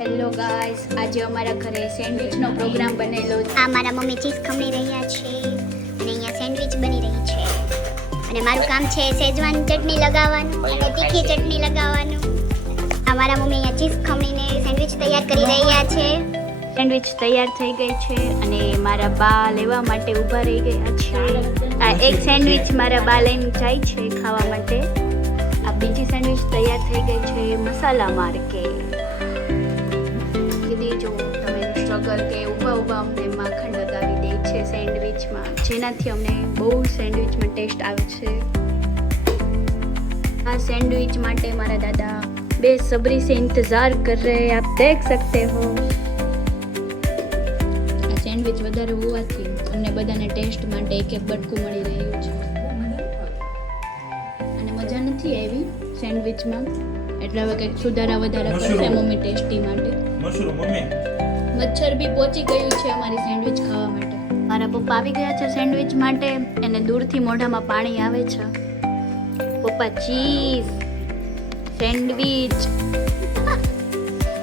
Hello guys, આજે અમારા ઘરે સેન્ડવિચનો પ્રોગ્રામ બનેલો છે. આ મારા મમ્મી ચીઝ ખમણી રહ્યા છે અને અહીંયા સેન્ડવિચ બની રહી છે અને મારું કામ છે સેજવાન ચટણી લગાવવાનું અને તીખી ચટણી લગાવવાનું. આ મારા મમ્મી અહીંયા ચીઝ ખમણીને સેન્ડવિચ તૈયાર કરી રહ્યા છે. સેન્ડવિચ તૈયાર થઈ ગઈ છે અને મારા બા લેવા માટે ઊભા રહી ગયા છે. આ એક સેન્ડવિચ મારા બા લઈને જાય છે ખાવા માટે. આ બીજી સેન્ડવિચ તૈયાર થઈ ગઈ છે મસાલા માર્કે. કીધી જો તમે સ્ટ્રગલ કે ઊભા અમને માખણ લગાવી દે છે સેન્ડવિચમાં, જેનાથી અમને બહુ સેન્ડવિચમાં ટેસ્ટ આવે છે. આ સેન્ડविच માટે મારા દાદા बेसब्री से इंतज़ार कर रहे हैं, आप देख सकते हो. આ સેન્ડવિચ વધારે હોવાથી અમને બધાને ટેસ્ટ માટે એક બટકું મળી રહ્યું છે અને મજા નથી આવી સેન્ડવિચમાં, એટલે હવે કંઈક સુધારા વધારા કરશે મમ્મી ટેસ્ટી માટે. મચ્છર બી પહોંચી ગયું છે અમારી સેન્ડવિચ ખાવા માટે. મારા પપ્પા આવી ગયા છે સેન્ડવિચ માટે, એને દૂરથી મોઢામાં પાણી આવે છે. પપ્પા ચીઝ સેન્ડવિચ.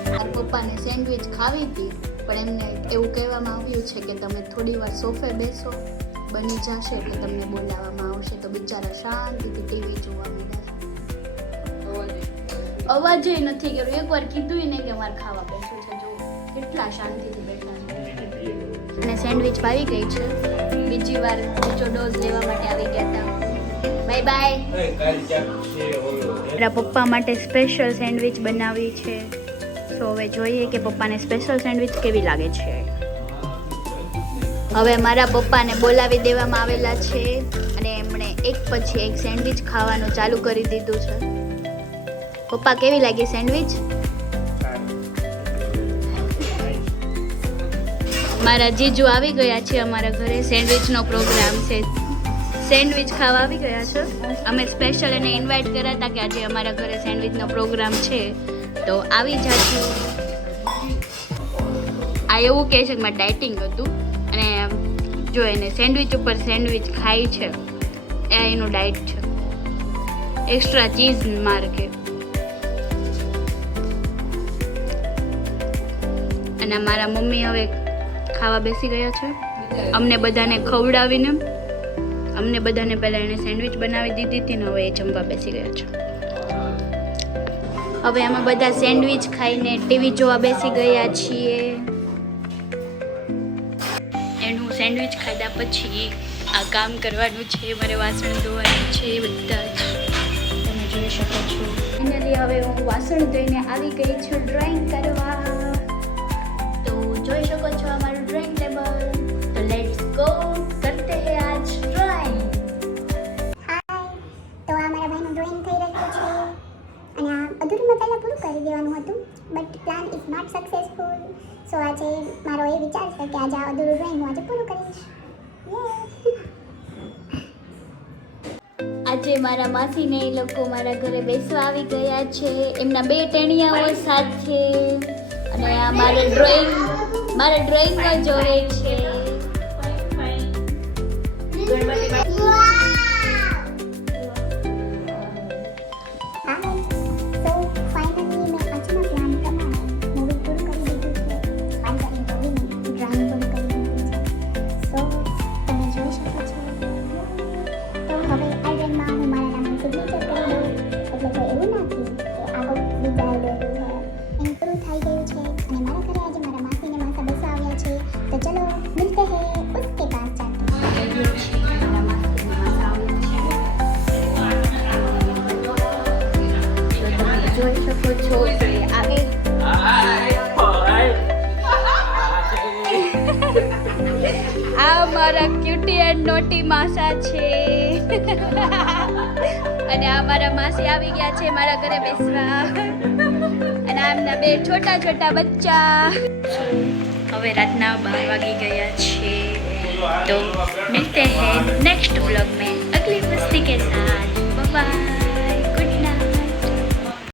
મારા પપ્પાને સેન્ડવિચ ખાવી હતી, પણ એમને એવું કહેવામાં આવ્યું છે કે તમે થોડી વાર સોફે બેસો, બની જશે એટલે તમને બોલાવવામાં આવશે. તો બિચારા શાંતિથી ટીવી જોવા માંડ્યા. અવાજ નથી કર્યો, એકવાર કીધું ને કે મારે ખાવા બેસવું છે. જો કેટલા શાંતિથી બેઠા છે. અને સેન્ડવિચ ભાવી ગઈ છે. બીજી વાર બીજો ડોઝ લેવા માટે આવી ગયા હતા. Bye bye. મારા પપ્પા માટે સ્પેશિયલ સેન્ડવિચ બનાવી છે. સો હવે જોઈએ કે પપ્પાને સ્પેશિયલ સેન્ડવિચ કેવી લાગે છે. હવે મારા પપ્પાને બોલાવી દેવામાં આવેલા છે અને એમણે એક પછી એક સેન્ડવિચ ખાવાનું ચાલુ કરી દીધું છે. પપ્પા કેવી લાગી સેન્ડવિચ? મારા જીજુ આવી ગયા છે અમારા ઘરે. સેન્ડવિચનો પ્રોગ્રામ છે, સેન્ડવિચ ખાવા આવી ગયા છે. અમે સ્પેશિયલ એને ઇન્વાઇટ કર્યા હતા કે આજે અમારા ઘરે સેન્ડવિચનો પ્રોગ્રામ છે તો આવી જાજો. આ એવું કહે છે કે મારે ડાયટિંગ હતું અને જો એને સેન્ડવિચ ઉપર સેન્ડવિચ ખાઈ છે એ એનું ડાયટ છે. એક્સ્ટ્રા ચીઝ માર્કે. અને મારા મમ્મી હવે ખાવા બેસી ગયા છે. અમને બધાને ખવડાવીને અમને બધાને પહેલાં એણે સેન્ડવિચ બનાવી દીધી હતી ને હવે એ જમવા બેસી ગયા છે. હવે અમે બધા સેન્ડવિચ ખાઈને ટીવી જોવા બેસી ગયા છીએ. એનું સેન્ડવિચ ખાધા પછી આ કામ કરવાનું છે, મારે વાસણ ધોવાનું છે. બધા જ તમે જોઈ શકો છો. ફાઇનલી હવે હું વાસણ ધોઈને આવી ગઈ છું ડ્રોઈંગ કરવા. તો જોઈ શકો છો અમારું ડ્રોઈંગ ટેબલ. તો લેટ્સ ગો કરતે હે આજ ડ્રોઈંગ. હાય, તો આ મારા ભાઈનું ડ્રોઈંગ થઈ રહ્યું છે અને આ અધૂરમાં પહેલાં પૂરું કરી દેવાનું હતું, but plan is not successful. So આજે મારો એ વિચાર છે કે આજે આ અધૂરું ડ્રોઈંગ હું આજે પૂરું કરીશ. આજે મારા માસીને એ લોકો મારા ઘરે બેસવા આવી ગયા છે એમના 2 ટેણિયાઓ સાથે. અને આ મારા ડ્રોઈંગમાં જોવે છે. तो चलो मिलते हैं उसके पास जाके. જોઈ શકો છો કે આગે આ મારા ક્યુટી એન્ડ નોટી માસા છે અને આ મારા માસી આવી ગયા છે મારા ઘરે બેસવા. અને આ એમના 2 છોટા છોટા બચ્ચા. હવે રાતના 12 વાગી ગયા છે. तो मिलते हैं नेक्स्ट व्लॉग में अगली मस्ती के साथ. Bye bye.